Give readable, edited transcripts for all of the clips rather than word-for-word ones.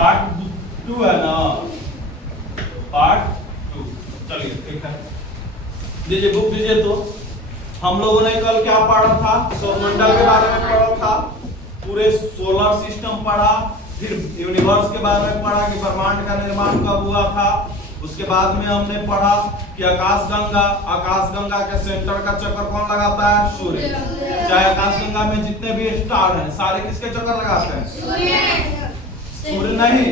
Part 2 है ना, part 2। चलिए ठीक है, दीजिए बुक दीजिए। तो हम लोगों ने कल क्या पढ़ा था? सौरमंडल के बारे में पढ़ा था, पूरे सोलर सिस्टम पढ़ा, फिर यूनिवर्स के बारे में पढ़ा कि ब्रह्मांड का निर्माण कब हुआ था। उसके बाद में हमने पढ़ा कि आकाशगंगा के सेंटर का चक्कर कौन लगाता है? सूर्य। चाहे आकाशगंगा में जितने भी स्टार हैं सारे किसके चक्कर लगाते हैं? सूर्य नहीं,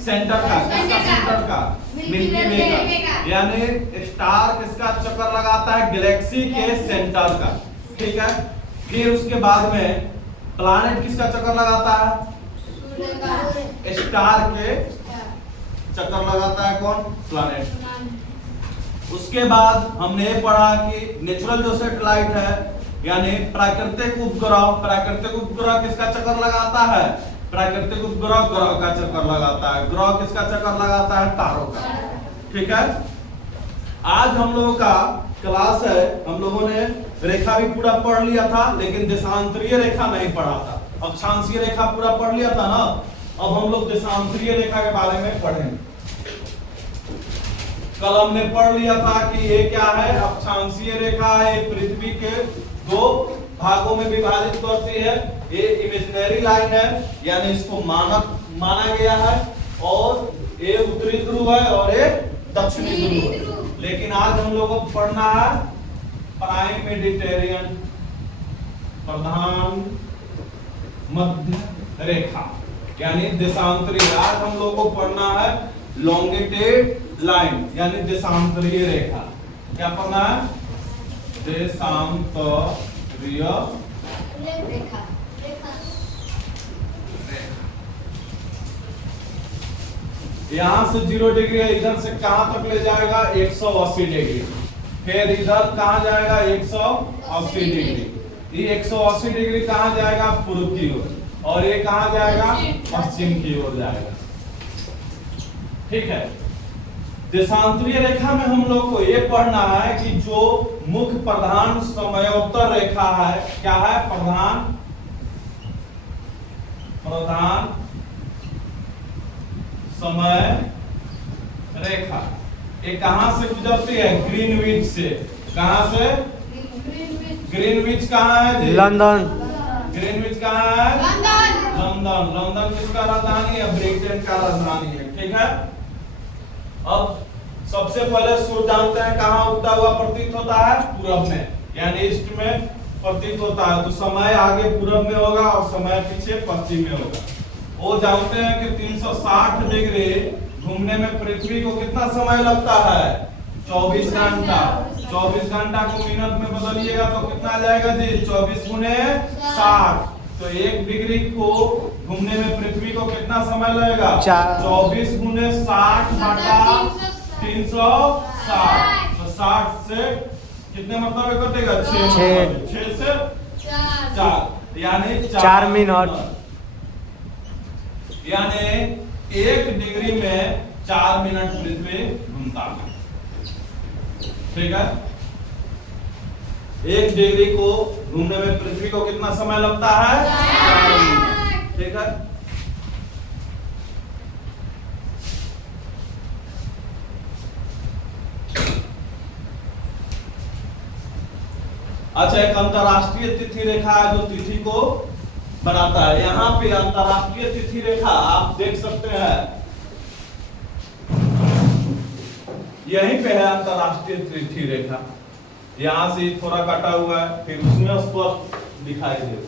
सेंटर का। किसका सेंटर का? मिल्की वे का। यानी स्टार किसका चक्कर लगाता है? गैलेक्सी के सेंटर का। ठीक है, फिर उसके बाद में प्लैनेट किसका चक्कर लगाता है? स्टार के चक्कर लगाता है कौन? प्लैनेट। उसके बाद हमने ये पढ़ा कि नेचुरल जो सैटेलाइट है यानी प्राकृतिक उपग्रह किसका चक्कर लगाता है? प्राकृतिक उपग्रह ग्रह का चक्कर लगाता है। ग्रह किसका चक्कर लगाता है? तारों का। ठीक है, आज हम लोगों का क्लास है, हम लोगों ने रेखा भी पूरा पढ़ लिया था, लेकिन देशांतरीय रेखा नहीं पढ़ा था। अक्षांशीय रेखा पूरा पढ़ लिया था ना, अब हम लोग देशांतरीय रेखा के बारे में पढ़ेंगे। कल हमने पढ़ लिया था कि ये क्या है? अक्षांशीय रेखा है, पृथ्वी के 2 भागों में विभाजित करती है। ये इमेजिनरी लाइन है, यानी इसको माना गया है, और ये उत्तरी ध्रुव है और ये दक्षिणी ध्रुव है। लेकिन आज हम लोगों को पढ़ना है प्राइम मेडिटेरियन, प्रधान मध्य रेखा, यानी देशांतरीय। आज हम लोगों को पढ़ना है लॉन्गिट्यूड लाइन, यानी देशांतरीय रेखा। क्या पढ़ना है? देशांतरीय रेखा। यहां से 0 डिग्री है, इधर से कहां तक ले जाएगा? 180 डिग्री। फिर इधर कहां जाएगा? 180 डिग्री। ये 180 डिग्री कहां जाएगा? पूर्व की ओर, और ये कहां जाएगा? पश्चिम की ओर जाएगा। ठीक है, देशांतरीय रेखा में हम लोग को ये पढ़ना है कि जो मुख्य प्रधान समयोत्तर रेखा है, क्या है? प्रधान समय रेखा। ये कहां से गुजरती है? ग्रीनविच से। कहां से? ग्रीनविच कहां है? लंदन। ग्रीनविच कहां है? लंदन। लंदन किसका राजधानी है? ब्रिटेन का राजधानी है। ठीक है, अब सबसे पहले सूर्य जानते हैं कहां उगता हुआ प्रतीत होता है? पूरब में, यानी ईस्ट में प्रतीत होता है। तो समय आगे पूरब में होगा और समय पीछे पश्चिम में होगा। वो जानते हैं कि 360 डिग्री घूमने में पृथ्वी को कितना समय लगता है? 24 घंटा। 24 घंटा को मिनट में बदलिएगा तो कितना आ जाएगा जी? 24 गुने 60। तो 1 डिग्री को घूमने में पृथ्वी को कितना समय लगेगा? 24 गुने 60 बटा 360। तो 60 से कितने मतलब कटेगा? 6 से 4, यानी 4 मिनट। यानी 1 डिग्री में 4 मिनट पृथ्वी घूमता है। ठीक है, 1 डिग्री को घूमने में पृथ्वी को कितना समय लगता है? 4 मिनट। ठीक है, अच्छा, एक अंतरराष्ट्रीय तिथि रेखा है जो तिथि को बनाता है। यहाँ पे अंतरराष्ट्रीय तिथि रेखा आप देख सकते हैं, यहीं पे है अंतरराष्ट्रीय तिथि रेखा। यहाँ से थोड़ा कटा हुआ है, फिर उसमें स्पष्ट दिखाई दे,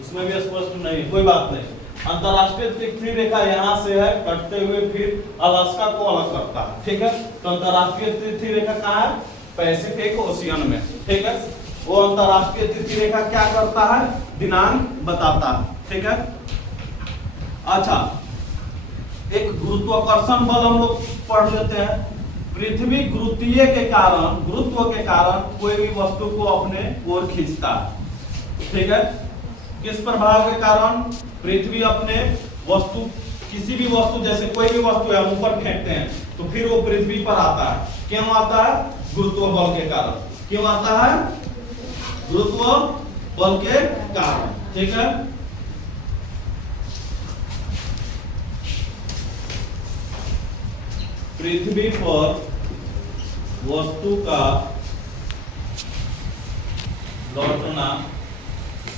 उसमें भी स्पष्ट नहीं, कोई बात नहीं। अंतरराष्ट्रीय तिथि रेखा यहाँ से है कटते हुए, फिर अलास्का को अलग करता है। ठीक है, तो अंतरराष्ट्रीय तिथि रेखा कहाँ है? पैसिफिक ओशियन में। ठीक है, वो अंतरराष्ट्रीय तिथि रेखा क्या करता है? दिनांक बताता है। ठीक है, अच्छा, एक गुरुत्वाकर्षण बल हम लोग पढ़ लेते हैं। पृथ्वी गुरुत्व के कारण कोई भी वस्तु को अपने ओर खींचता है। ठीक है, किस प्रभाव के कारण? पृथ्वी अपने वस्तु, किसी भी वस्तु, जैसे कोई भी वस्तु है हम ऊपर फेंकते हैं तो फिर वो पृथ्वी पर आता है। क्यों आता है? गुरुत्व बल के कारण। क्यों आता है? गुरुत्व बल के कारण। ठीक है, पृथ्वी पर वस्तु का लौटना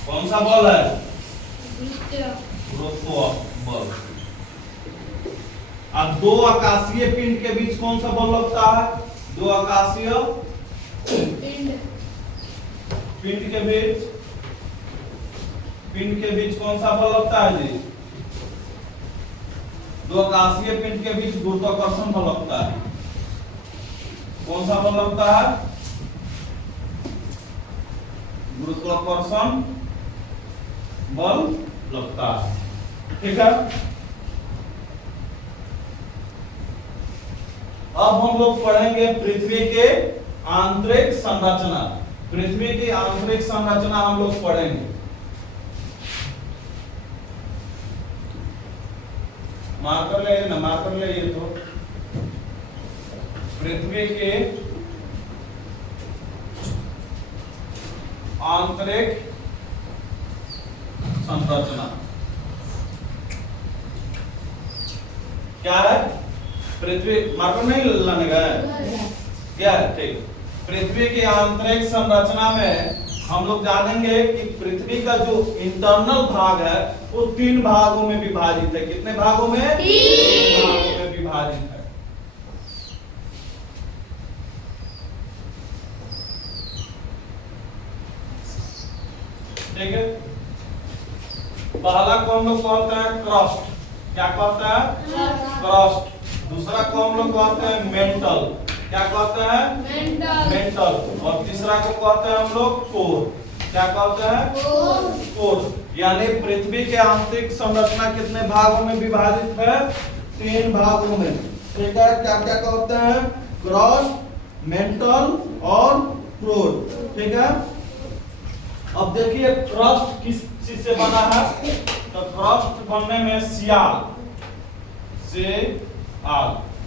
कौन सा बल है? गुरुत्व बल। अब दो आकाशीय पिंड के बीच कौन सा बल लगता है? दो आकाशीय पिंड के बीच कौन सा बल लगता है जी? दो आकाशीय पिंड के बीच गुरुत्वाकर्षण बल लगता है। कौन सा बल लगता है? गुरुत्वाकर्षण बल लगता है। ठीक है, अब हम लोग पढ़ेंगे पृथ्वी के आंतरिक संरचना। पृथ्वी की आंतरिक संरचना हम लोग पढ़ेंगे। मार्कर ले ना, मार्कर ले ये तो पृथ्वी के आंतरिक संरचना क्या है? पृथ्वी मार्कर नहीं लाने का है क्या है? ठीक। पृथ्वी की आंतरिक संरचना में हम लोग जानेंगे कि पृथ्वी का जो इंटरनल भाग है वो 3 भागों में विभाजित है। कितने भागों में? 3 भागों में विभाजित है। ठीक है, पहला को हम लोग कहते हैं क्रस्ट। क्या कहते हैं? क्रस्ट। दूसरा को हम लोग कहते हैं मेंटल। क्या कहते हैं? मेंटल। और तीसरा को कहते हैं हम लोग कोर। क्या कहते हैं? कोर। यानी पृथ्वी के आंतरिक संरचना कितने भागों में विभाजित है? 3 भागों में। ठीक है, क्या क्या कहते हैं? क्रस्ट, मेंटल और कोर। ठीक है, अब देखिए क्रस्ट किस चीज से बना है? तो क्रस्ट बनने में सियाल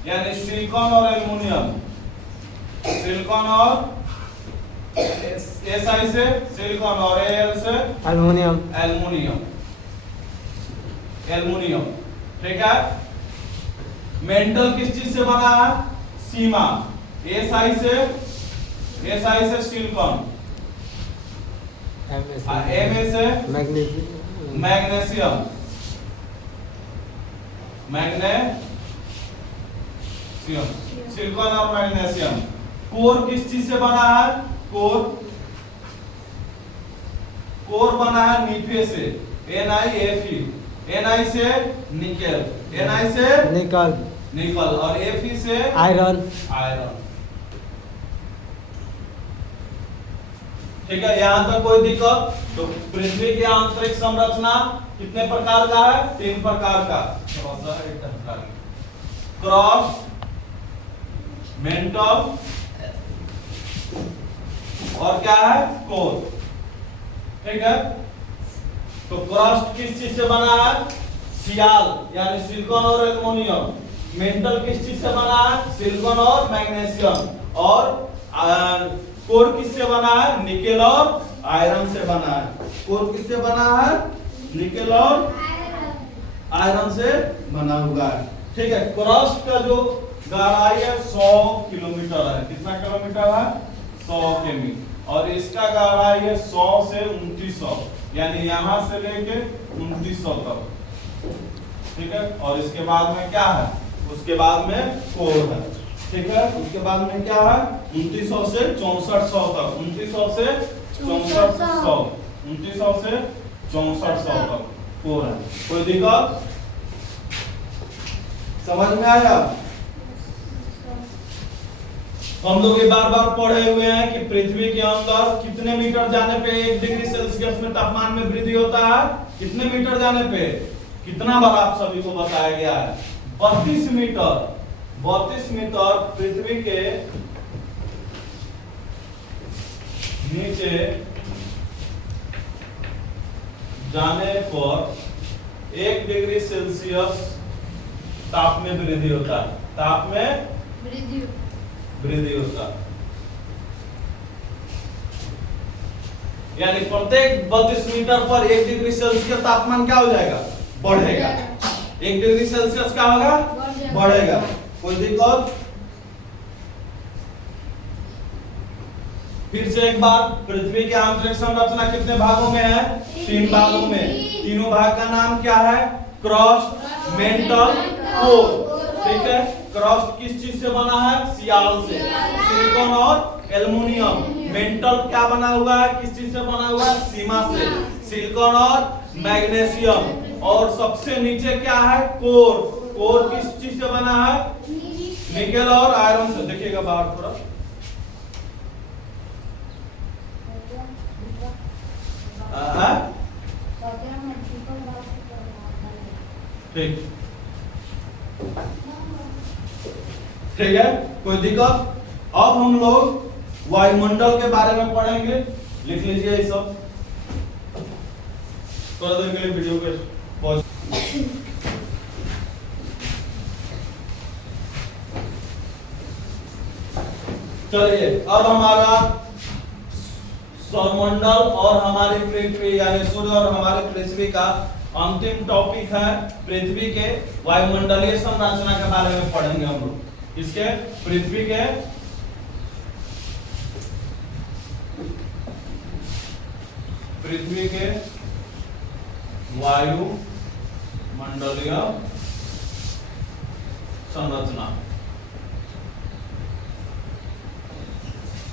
यानी सिलिकॉन और एल्युमिनियम, सिलिकॉन और SI से सिलिकॉन और Al से एल्युमिनियम। ठीक है, मेंटल किस चीज से बना है? सीमा। SI से सिलिकॉन, Ma से मैग्नीशियम, सिलिकॉन और मैग्नीशियम। कोर किस चीज से बना है? कोर बना है नीफे से, NiFe। Ni से निकेल, निकल और Fe से आयरन। ठीक है, यहाँ तक कोई दिक्कत? तो पृथ्वी की आंतरिक संरचना कितने प्रकार का है? 3 प्रकार का। क्रस्ट, मेंटल और क्या है? कोर। ठीक है, तो क्रस्ट किस चीज से बना है? सियाल यानी सिलिकॉन और एल्युमिनियम। मेंटल किस चीज से बना है? सिलिकॉन और मैग्नीशियम। और कोर किससे बना है? निकेल और आयरन से बना है। कोर किससे बना है? निकेल और आयरन से बना हुआ है। ठीक है, क्रस्ट का जो गहराई है 100 किलोमीटर है। कितना किलोमीटर है? 100 किमी। और इसका गहराई है 100 से 2900, यानी यहां से लेके 2900 तक। ठीक है, और इसके बाद में क्या है? उसके बाद में कोर है। ठीक है, उसके बाद में क्या है? 2900 से 6400 तक, 2900 से 6400 तक कोर है। कोई दिक्कत? समझ में आया? हम लोग ये बार बार पढ़े हुए हैं कि पृथ्वी के अंदर कितने मीटर जाने पे 1 डिग्री सेल्सियस में तापमान में वृद्धि होता है? कितने मीटर जाने पे? कितना बार आप सभी को बताया गया है? 32 मीटर। 32 मीटर पृथ्वी के नीचे जाने पर 1 डिग्री सेल्सियस ताप में वृद्धि होता है। ताप में वृद्धि होता है, यानी प्रत्येक 32 मीटर पर 1 डिग्री सेल्सियस तापमान क्या हो जाएगा? बढ़ेगा। 1 डिग्री सेल्सियस क्या होगा? बढ़ेगा। कोई दिक्कत? फिर से एक बार, पृथ्वी की आंतरिक संरचना कितने भागों में है? 3 भागों में। तीनों भाग का नाम क्या है? Crust, mental, core. ठीक है, क्रस्ट किस चीज से बना है? सियाल से, सिलिकॉन और एल्युमिनियम। मेंटल क्या बना हुआ है? किस चीज से बना हुआ है? सीमा से, सिलिकॉन और मैग्नीशियम। और सबसे नीचे क्या है? कोर। कोर किस चीज से बना है? निकेल और आयरन से। देखिएगा बाहर थोड़ा, ठीक ठीक है, कोई दिक्कत? अब हम लोग वायुमंडल के बारे में पढ़ेंगे। लिख लीजिए ये सब, थोड़ा देर के लिए वीडियो के पॉज। चलिए, अब हमारा सौरमंडल और हमारी पृथ्वी यानी सूर्य और हमारे पृथ्वी का अंतिम टॉपिक है। पृथ्वी के वायुमंडलीय संरचना के बारे में पढ़ेंगे हम लोग। इसके पृथ्वी के वायुमंडलीय संरचना।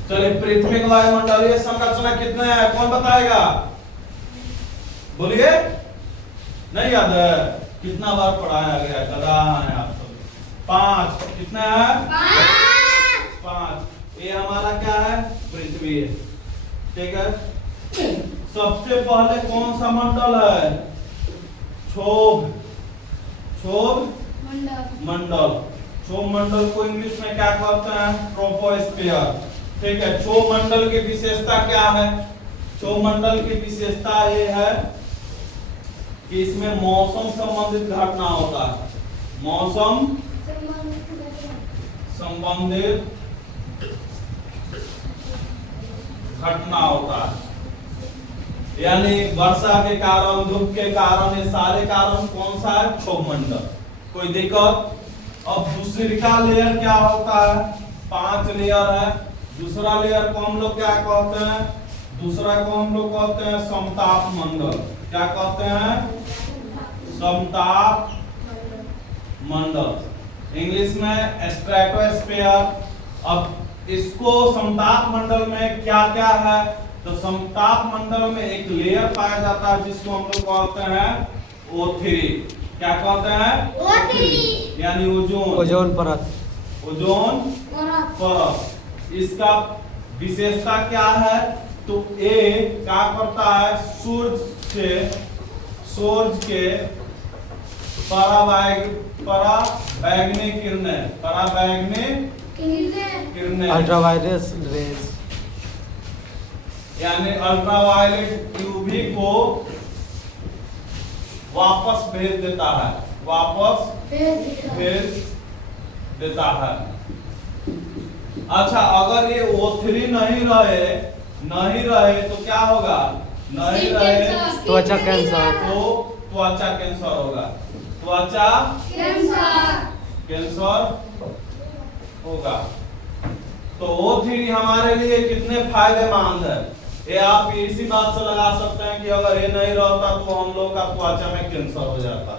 चलिए, पृथ्वी का वायुमंडलीय संरचना कितने हैं? कौन बताएगा? बोलिए। नहीं याद है? कितना बार पढ़ाया गया? गधा है आप सब। 5। कितना है? 5। ये हमारा क्या है? पृथ्वी है। ठीक है, सबसे पहले कौन सा मंडल है? क्षोभ मंडल। क्षोभ मंडल को इंग्लिश में क्या कहते हैं? ट्रोपोस्फियर। ठीक है, क्षोभ मंडल की विशेषता क्या है? क्षोभ मंडल की विशेषता ये है कि इसमें मौसम संबंधित घटना होता है। मौसम संबंधित घटना होता है, यानी वर्षा के कारण, धूप के कारण, ये सारे कारण कौन सा है? क्षोभ मंडल। कोई दिक्कत? अब दूसरी का लेयर क्या होता है? 5 लेयर है। दूसरा लेयर को हम लोग क्या कहते हैं? दूसरा को हम लोग कहते हैं समताप मंडल। क्या कहते हैं? समताप मंडल, इंग्लिश में स्ट्रेटोस्फीयर। अब इसको समताप मंडल में क्या क्या है? तो समताप मंडल में एक लेयर पाया जाता है जिसको हम लोग कहते हैं O3। क्या कहते हैं? O3, यानी ओजोन परत। ओजोन परत। इसका विशेषता क्या है? तो ये क्या करता है? सूरज के पराबैंगनी किरणें, अल्ट्रावायलेट रेज, यानी अल्ट्रावायलेट यूवी को वापस भेज देता है। अच्छा, अगर ये O3 नहीं रहे तो क्या होगा? नहीं रहे त्वचा कैंसर। तो त्वचा कैंसर होगा। त्वचा कैंसर होगा। तो O3 हमारे लिए कितने फायदेमंद है? ये आप इसी बात से लगा सकते हैं कि अगर ये नहीं रहता तो हम लोग का त्वचा में कैंसर हो जाता।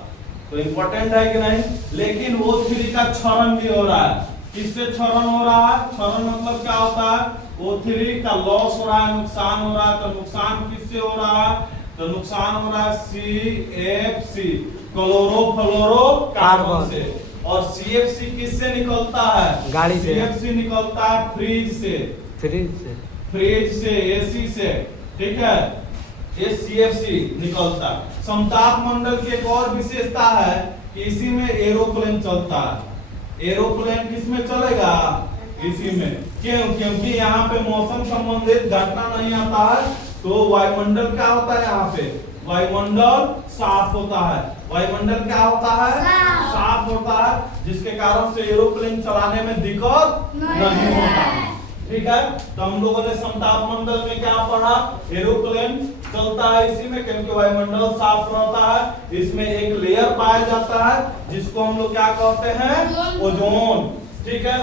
तो इम्पोर्टेंट है कि नहीं? लेकिन O3 का क्षरण भी हो रहा है। किससे क्षरण हो रहा है? क्षरण मतलब क्या होता है? O3 का लॉस हो रहा है, नुकसान हो रहा है। तो नुकसान किससे हो रहा है? तो नुकसान हो रहा है CFC, क्लोरोफ्लोरोकार्बन से। और CFC किससे निकलता है? गाड़ी से। CFC निकलता है फ्रिज से, AC से। ठीक है, ये CFC निकलता है। समताप मंडल की एक और विशेषता है कि इसी में एरोप्लेन चलता है। एरोप्लेन किसमें चलेगा? इसी में। क्यों? क्योंकि यहाँ पे मौसम संबंधित घटना नहीं आता है, तो वायुमंडल क्या होता है? यहाँ पे वायुमंडल साफ होता है। वायुमंडल क्या होता है? साफ होता है, जिसके कारण से एरोप्लेन चलाने में दिक्कत नहीं होता है। ठीक है। तो हम लोगों ने समताप मंडल में क्या पढ़ा, एरोप्लेन चलता है इसी में, क्योंकि वायुमंडल साफ रहता है। इसमें एक लेयर पाया जाता है जिसको हम लोग क्या कहते हैं, ओजोन। ठीक है,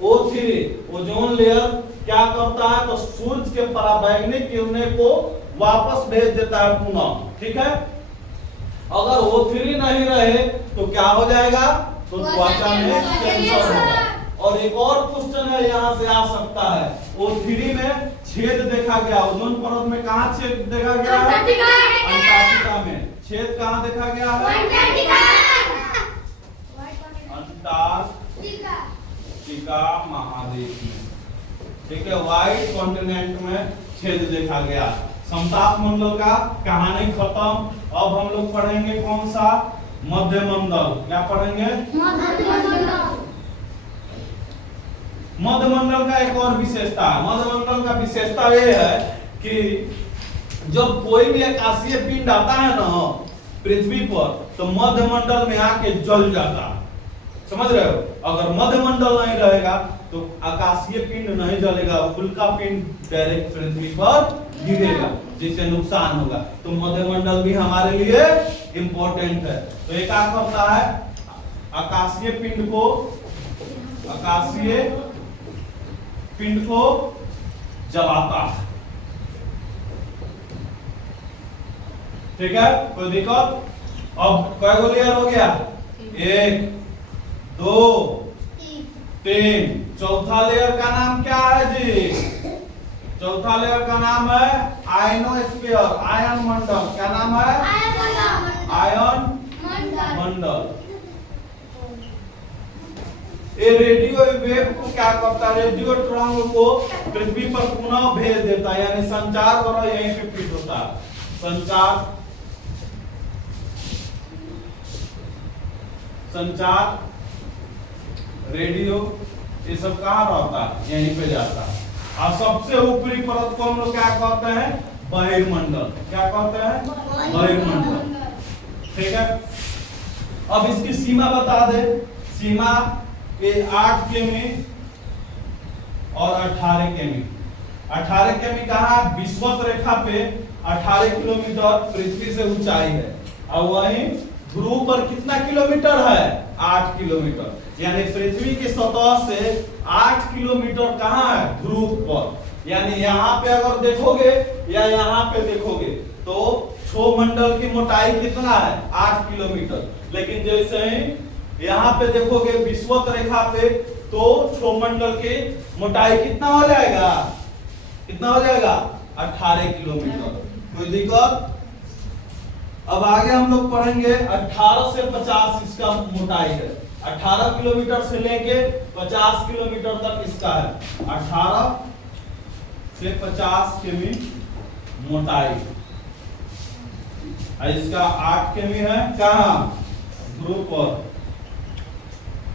O3 ओजोन लेयर क्या करता है, तो सूरज के पराबैंगनी किरणें को वापस भेज देता है पुनः। ठीक है, अगर O3 नहीं रहे तो क्या हो जाएगा, तो त्वचा में कैंसर होगा। और एक और क्वेश्चन है यहाँ से आ सकता है, O3 में छेद देखा गया, ओजोन परत में कहाँ छेद देखा गया है, अंटार्कटिका में। छेद कहाँ देखा गया है, अंटार्कटिका महाद्वीप में। ठीक है, व्हाइट कॉन्टिनेंट में छेद देखा गया। समताप मंडल का कहानी खत्म। अब हम लोग पढ़ेंगे कौन सा, मध्य मंडल। क्या पढ़ेंगे, मध्य मंडल का एक और विशेषता है। मध्य मंडल का विशेषता ये है कि जब कोई भी आकाशीय पिंड आता है ना पृथ्वी पर, तो मध्य मंडल में आके जल जाता है। समझ रहे हो, अगर मध्य मंडल नहीं रहेगा तो आकाशीय पिंड नहीं जलेगा, उल्का पिंड डायरेक्ट पृथ्वी पर गिरेगा, जिससे नुकसान होगा। तो मध्य मंडल भी हमारे लिए इंपॉर्टेंट है। तो ये क्या करता है, आकाशीय पिंड को जलाता है। ठीक है, कोई दिक्कत। अब कई गो लेयर हो गया, 1 2 3। चौथा लेयर का नाम क्या है जी, चौथा लेयर का नाम है आयनोस्फीयर, आयन मंडल। क्या नाम है, आयन मंडल। ये रेडियो वेव को क्या करता है, रेडियो तरंग को पृथ्वी पर पुनः भेज देता है, यानी संचार द्वारा यहीं पे फिट होता है। संचार रेडियो ये सब कहाँ रहता है, यहीं पे जाता है। और सबसे ऊपरी परत को हम लोग क्या कहते हैं, बहिर्मंडल। क्या कहते हैं, बहिर्मंडल। ठीक है, अब इसकी सीमा बता दे। सीमा ये 8 किमी और 18 किमी। 18 किमी कहाँ, विषुवत रेखा पे 18 किलोमीटर पृथ्वी से ऊंचाई है, और वहीं ध्रुव पर कितना किलोमीटर है, 8 किलोमीटर। यानी पृथ्वी की सतह से 8 किलोमीटर कहाँ है, ध्रुव पर। यानी यहाँ पे अगर देखोगे या यहाँ पे देखोगे तो क्षोमंडल की मोटाई कितना है, 8 किलोमीटर। लेकिन जैसे ही यहाँ पे देखोगे विषुवत रेखा पे, तो क्षोमंडल की मोटाई कितना हो जाएगा, कितना हो जाएगा, 18 किलोमीटर। कोई दिक्कत। अब आगे हम लोग पढ़ेंगे 18 से 50 इसका मोटाई है। 18 किलोमीटर से लेके 50 किलोमीटर तक इसका है। 18 से 50 किमी मोटाई। इसका 8 किमी है कहाँ, ध्रुव पर।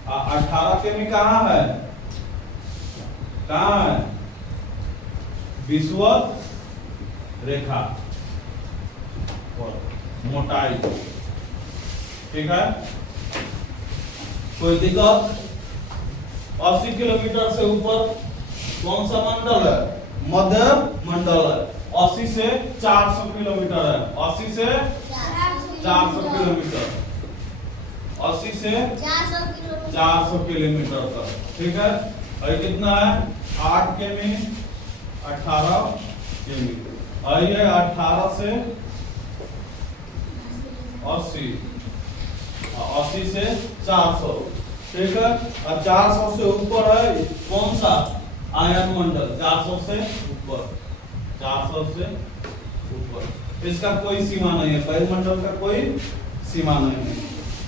18 किमी कहाँ है, कहाँ है, विषुवत रेखा पर मोटाई। ठीक है, कोई दिक्कत। 80 किलोमीटर से ऊपर कौन सा मंडल है, मध्य मंडल है। 80 से 400 किलोमीटर है, 80 से 400 किलोमीटर, 80 से 400 किलोमीटर तक। ठीक है, और कितना है, 8 किमी 18 किमी। और ये 18 से 80, 80 से 400। ठीक है, और 400 से ऊपर है कौन सा, आयन मंडल। 400 से ऊपर, 400 से ऊपर इसका कोई सीमा नहीं है, वायुमंडल का कोई सीमा नहीं है।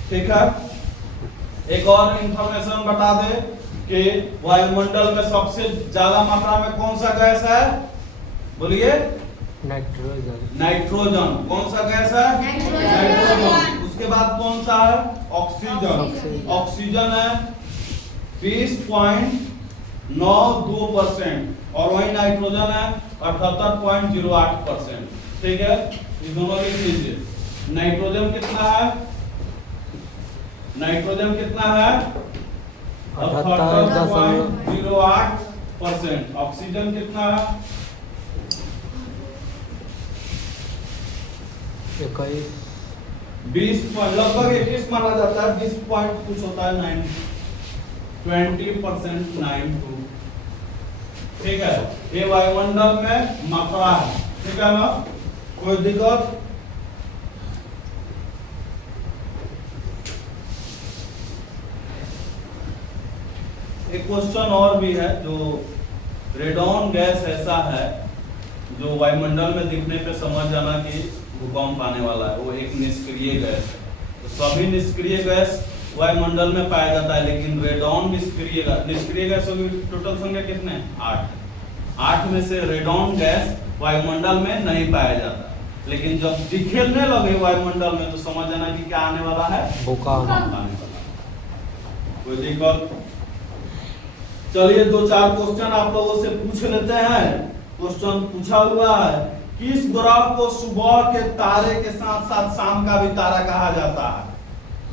ठीक है, एक और इंफॉर्मेशन बता दे कि वायुमंडल में सबसे ज्यादा मात्रा में कौन सा गैस है, बोलिए, नाइट्रोजन। नाइट्रोजन। कौन सा गैस है, नाइट्रोजन। उसके बाद कौन सा है, ऑक्सीजन। ऑक्सीजन है 20.92%, और वही नाइट्रोजन है 78.08%। ठीक है, ये दोनों लिख लीजिए। नाइट्रोजन कितना है, नाइट्रोजन कितना है, 78.08, 20% ऑक्सीजन कितना है 21 20 लगभग 21 माना जाता है 20 पॉइंट कुछ होता है 20% 92 ठीक है ये वायुमंडल में मात्रा है ठीक है ना कोई दिक्कत एक क्वेश्चन और भी है जो रेडॉन गैस ऐसा है जो वायुमंडल में दिखने पे समझ जाना कि भूकंप आने वाला है वो एक निष्क्रिय गैस है तो सभी निष्क्रिय गैस वायुमंडल में पाया जाता है लेकिन रेडॉन निष्क्रिय गैस की टोटल संख्या कितने 8 में से रेडॉन गैस वायुमंडल में नहीं पाया जाता लेकिन जब दिखने लगे वायुमंडल में तो समझ जाना कि क्या आने वाला है भूकंप आने वाला है कोई दिक्कत चलिए 2-4 क्वेश्चन आप लोगों से पूछ लेते हैं क्वेश्चन पूछा हुआ है किस ग्रह को सुबह के तारे के साथ साथ शाम का भी तारा कहा जाता है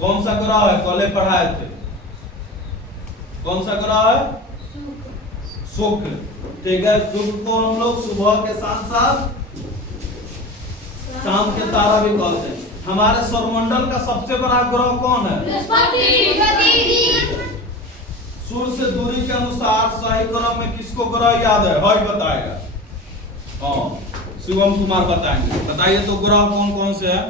कौन सा ग्रह है कल पढ़ाए थे कौन सा ग्रह है शुक्र ठीक है शुक्र को हम लोग सुबह के साथ साथ शाम के तारा भी कहते हैं हमारे सौरमंडल का सबसे बड़ा ग्रह कौन है सूर्य से दूरी के अनुसार सही क्रम में किसको ग्रह याद है हई बताएगा हाँ शिवम कुमार बताएंगे बताइए तो ग्रह कौन कौन से है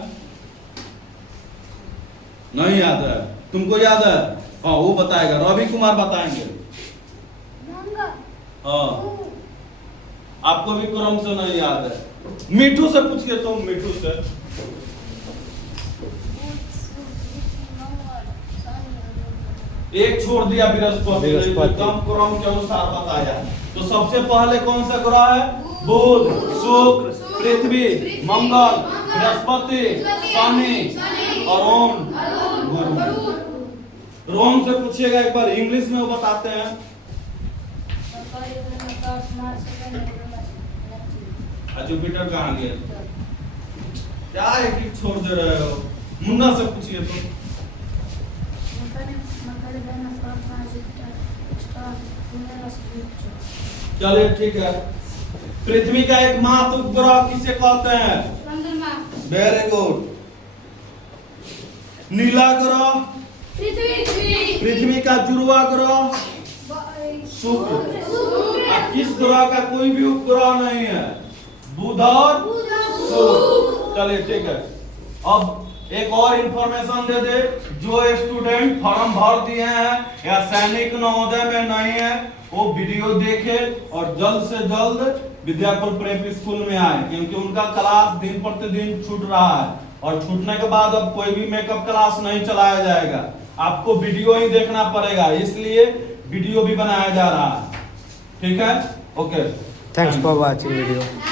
नहीं याद है तुमको याद है हाँ वो बताएगा रवि कुमार बताएंगे हाँ आपको भी क्रम से नहीं याद है मिठू से पूछिए तुम मिठू से एक छोड़ दिया बृहस्पति कम क्रम के अनुसार बताया तो सबसे पहले कौन सा ग्रह है बुध शुक्र पृथ्वी मंगल बृहस्पति शनि अरुण गुरु रोम से पूछिएगा एक बार इंग्लिश में वो बताते हैं जुपिटर कहाँ गया क्या एक छोड़ दे रहे हो मुन्ना से पूछिए तो चलिए ठीक है पृथ्वी का एक मात्र उपग्रह किसे कहते हैं वेरी गुड नीला ग्रह पृथ्वी का जुड़वा ग्रह शुक्र किस ग्रह का कोई भी उपग्रह नहीं है बुध और शुक्र चलिए ठीक है अब एक और इंफॉर्मेशन दे दे जो स्टूडेंट फॉर्म भर दिए हैं या सैनिक नवोदय में नहीं है वो वीडियो देखे और जल्द से जल्द विद्याकुल प्रेप स्कूल में आए क्योंकि उनका क्लास दिन प्रतिदिन छूट रहा है और छूटने के बाद अब कोई भी मेकअप क्लास नहीं चलाया जाएगा आपको वीडियो ही देखना पड़ेगा इसलिए वीडियो भी बनाया जा रहा है ठीक है okay thanks for watching video